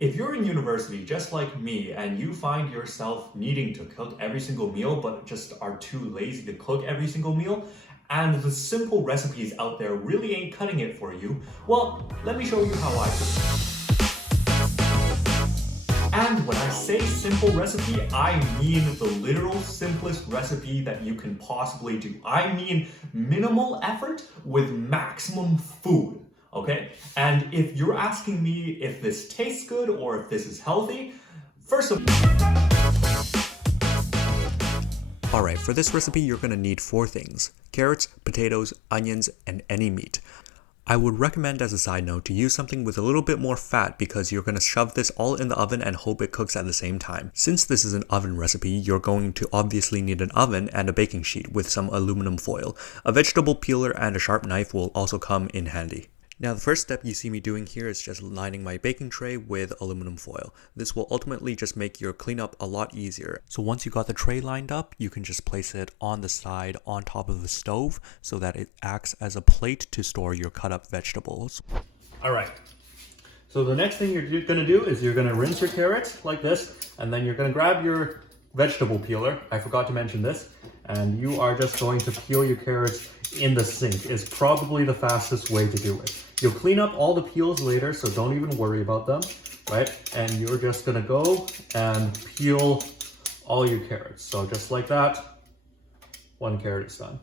If you're in university just like me and you find yourself needing to cook every single meal but just are too lazy to cook every single meal, and the simple recipes out there really ain't cutting it for you, well, let me show you how I do it. And when I say simple recipe, I mean the literal simplest recipe that you can possibly do. I mean minimal effort with maximum food. Okay? And if you're asking me if this tastes good or if this is healthy, first of all, Alright, for this recipe you're going to need 4 things: carrots, potatoes, onions, and any meat. I would recommend as a side note to use something with a little bit more fat because you're going to shove this all in the oven and hope it cooks at the same time. Since this is an oven recipe, you're going to obviously need an oven and a baking sheet with some aluminum foil. A vegetable peeler and a sharp knife will also come in handy. Now the first step you see me doing here is just lining my baking tray with aluminum foil. This will ultimately just make your cleanup a lot easier. So once you got the tray lined up, you can just place it on the side on top of the stove so that it acts as a plate to store your cut up vegetables. Alright, so the next thing you're going to do is you're going to rinse your carrots like this, and then you're going to grab your vegetable peeler. I forgot to mention this. And you are just going to peel your carrots in the sink. Is probably the fastest way to do it. You'll clean up all the peels later, so don't even worry about them, right? And you're just gonna go and peel all your carrots. So just like that, 1 carrot is done,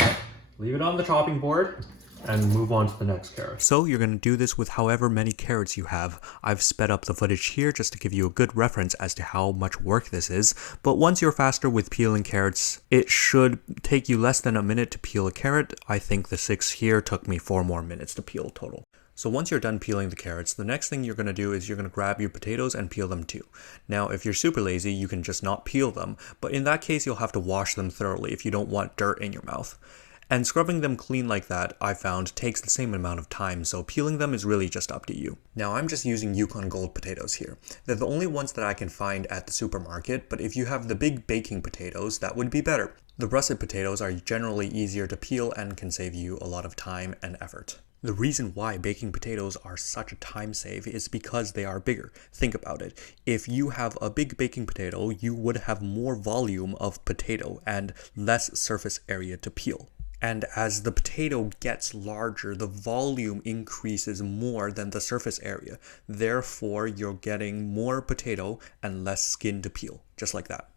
right? Leave it on the chopping board and move on to the next carrot. So you're going to do this with however many carrots you have. I've sped up the footage here just to give you a good reference as to how much work this is, but once you're faster with peeling carrots, it should take you less than a minute to peel a carrot. I think the 6 here took me 4 more minutes to peel total. So once you're done peeling the carrots, the next thing you're going to do is you're going to grab your potatoes and peel them too. Now, if you're super lazy, you can just not peel them, but in that case, you'll have to wash them thoroughly if you don't want dirt in your mouth. And scrubbing them clean like that, I found, takes the same amount of time, so peeling them is really just up to you. Now, I'm just using Yukon Gold potatoes here. They're the only ones that I can find at the supermarket, but if you have the big baking potatoes, that would be better. The russet potatoes are generally easier to peel and can save you a lot of time and effort. The reason why baking potatoes are such a time save is because they are bigger. Think about it. If you have a big baking potato, you would have more volume of potato and less surface area to peel. And as the potato gets larger, the volume increases more than the surface area. Therefore, you're getting more potato and less skin to peel, just like that.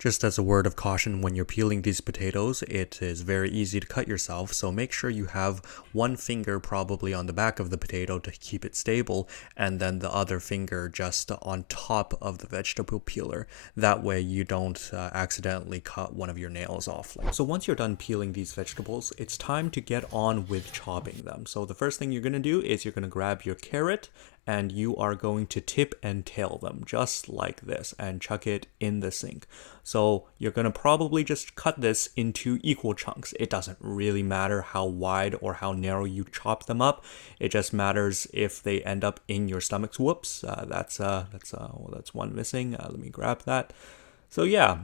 Just as a word of caution, when you're peeling these potatoes, it is very easy to cut yourself, so make sure you have 1 finger probably on the back of the potato to keep it stable, and then the other finger just on top of the vegetable peeler. That way you don't accidentally cut one of your nails off. So once you're done peeling these vegetables, it's time to get on with chopping them. So the first thing you're going to do is you're going to grab your carrot, and you are going to tip and tail them just like this and chuck it in the sink. So you're going to probably just cut this into equal chunks. It doesn't really matter how wide or how narrow you chop them up. It just matters if they end up in your stomachs. Whoops, that's 1 missing. Let me grab that. So yeah,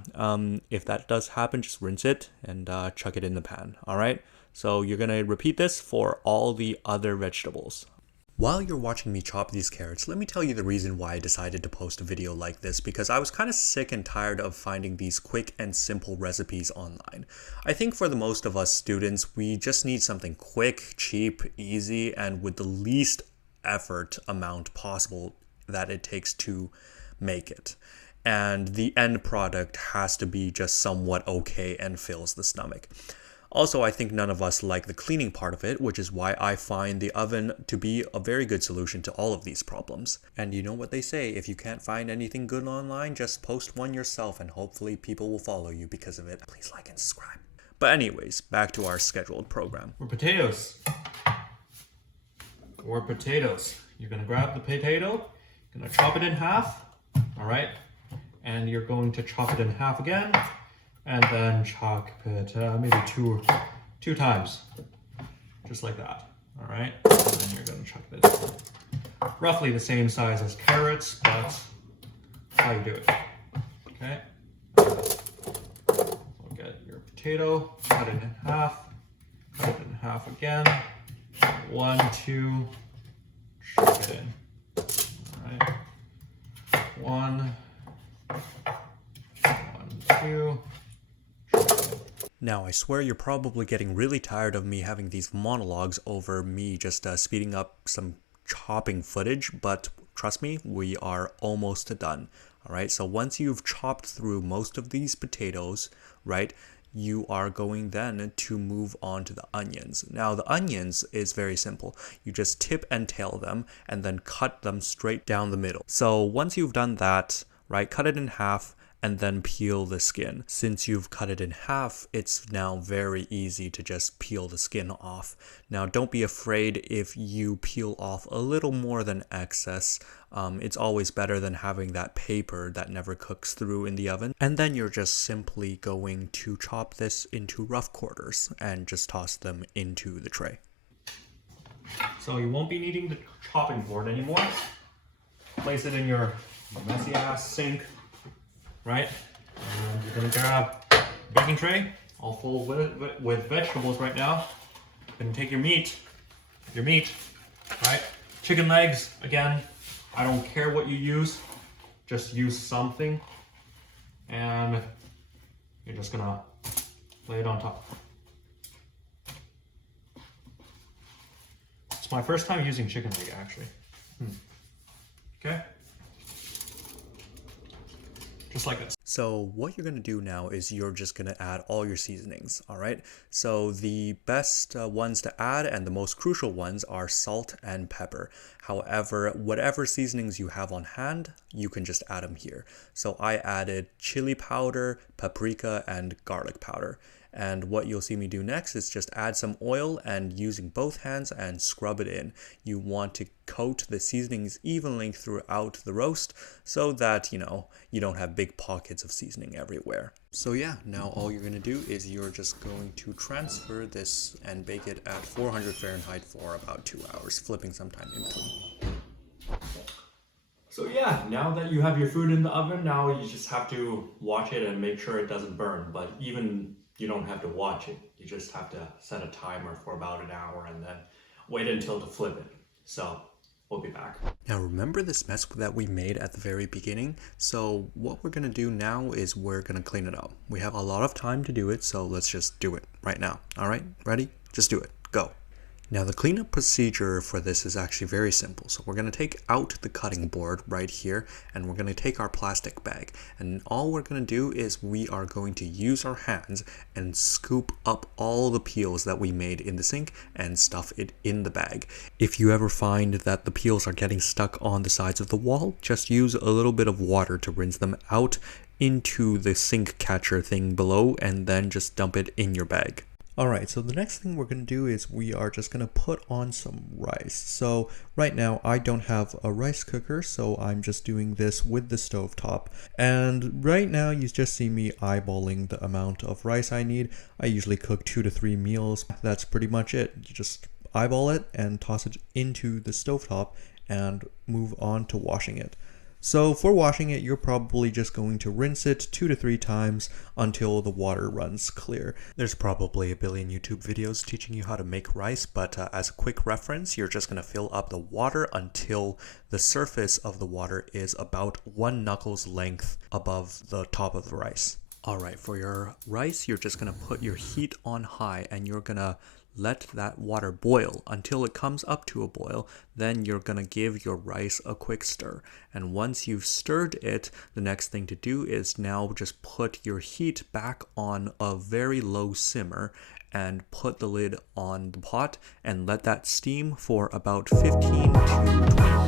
if that does happen, just rinse it and chuck it in the pan. All right. So you're going to repeat this for all the other vegetables. While you're watching me chop these carrots, let me tell you the reason why I decided to post a video like this, because I was kind of sick and tired of finding these quick and simple recipes online. I think for the most of us students, we just need something quick, cheap, easy, and with the least effort amount possible that it takes to make it. And the end product has to be just somewhat okay and fills the stomach. Also, I think none of us like the cleaning part of it, which is why I find the oven to be a very good solution to all of these problems. And you know what they say, if you can't find anything good online, just post one yourself and hopefully people will follow you because of it. Please like and subscribe. But anyways, back to our scheduled program. For potatoes. You're going to grab the potato, you're going to chop it in half, all right? And you're going to chop it in half again, and then chop it maybe two times, just like that, all right? And then you're going to chop it roughly the same size as carrots, but that's how you do it, okay? So get your potato, cut it in half again, 1, 2, chop it in, all right? One, 2. Now, I swear you're probably getting really tired of me having these monologues over me just speeding up some chopping footage, but trust me, we are almost done. All right, so once you've chopped through most of these potatoes, right, you are going then to move on to the onions. Now, the onions is very simple. You just tip and tail them and then cut them straight down the middle. So once you've done that, right, cut it in half and then peel the skin. Since you've cut it in half, it's now very easy to just peel the skin off. Now, don't be afraid if you peel off a little more than excess. It's always better than having that paper that never cooks through in the oven. And then you're just simply going to chop this into rough quarters and just toss them into the tray. So you won't be needing the chopping board anymore. Place it in your messy ass sink. Right? And you're gonna grab a baking tray, all full with vegetables right now. You're gonna take your meat, right? Chicken legs, again, I don't care what you use, just use something. And you're just gonna lay it on top. It's my first time using chicken leg, actually. Okay? Just like this. So what you're going to do now is you're just going to add all your seasonings, all right? So the best ones to add and the most crucial ones are salt and pepper. However, whatever seasonings you have on hand, you can just add them here. So I added chili powder, paprika, and garlic powder. And what you'll see me do next is just add some oil and using both hands and scrub it in. You want to coat the seasonings evenly throughout the roast so that, you don't have big pockets of seasoning everywhere. So yeah, now all you're going to do is you're just going to transfer this and bake it at 400 Fahrenheit for about 2 hours, flipping sometime in between. So yeah, now that you have your food in the oven, now you just have to watch it and make sure it doesn't burn. But even you don't have to watch it. You just have to set a timer for about an hour and then wait until to flip it. So we'll be back. Now remember this mess that we made at the very beginning? So what we're going to do now is we're going to clean it up. We have a lot of time to do it, so let's just do it right now. All right, ready? Just do it. Go. Now the cleanup procedure for this is actually very simple. So we're going to take out the cutting board right here and we're going to take our plastic bag, and all we're going to do is we are going to use our hands and scoop up all the peels that we made in the sink and stuff it in the bag. If you ever find that the peels are getting stuck on the sides of the wall, just use a little bit of water to rinse them out into the sink catcher thing below and then just dump it in your bag. Alright, so the next thing we're going to do is we are just going to put on some rice. So right now I don't have a rice cooker, so I'm just doing this with the stovetop. And right now you just see me eyeballing the amount of rice I need. I usually cook 2 to 3 meals. That's pretty much it. You just eyeball it and toss it into the stovetop and move on to washing it. So for washing it, you're probably just going to rinse it 2 to 3 times until the water runs clear. There's probably a billion YouTube videos teaching you how to make rice, but as a quick reference, you're just going to fill up the water until the surface of the water is about 1 knuckle's length above the top of the rice. Alright, for your rice, you're just going to put your heat on high and you're going to let that water boil until it comes up to a boil. Then you're going to give your rice a quick stir. And once you've stirred it, the next thing to do is now just put your heat back on a very low simmer and put the lid on the pot and let that steam for about 15 to 20 minutes.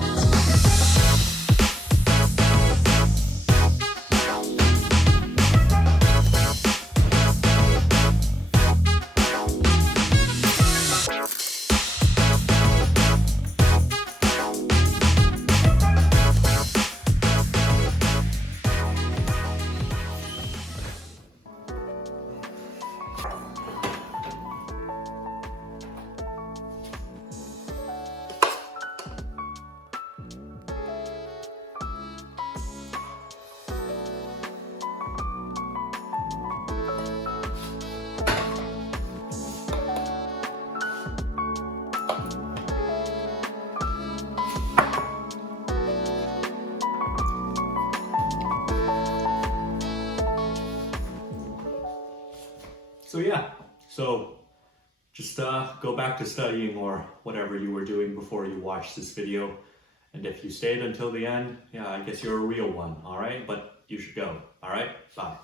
So yeah, so just go back to studying or whatever you were doing before you watched this video. And if you stayed until the end, yeah, I guess you're a real one, all right? But you should go, all right? Bye.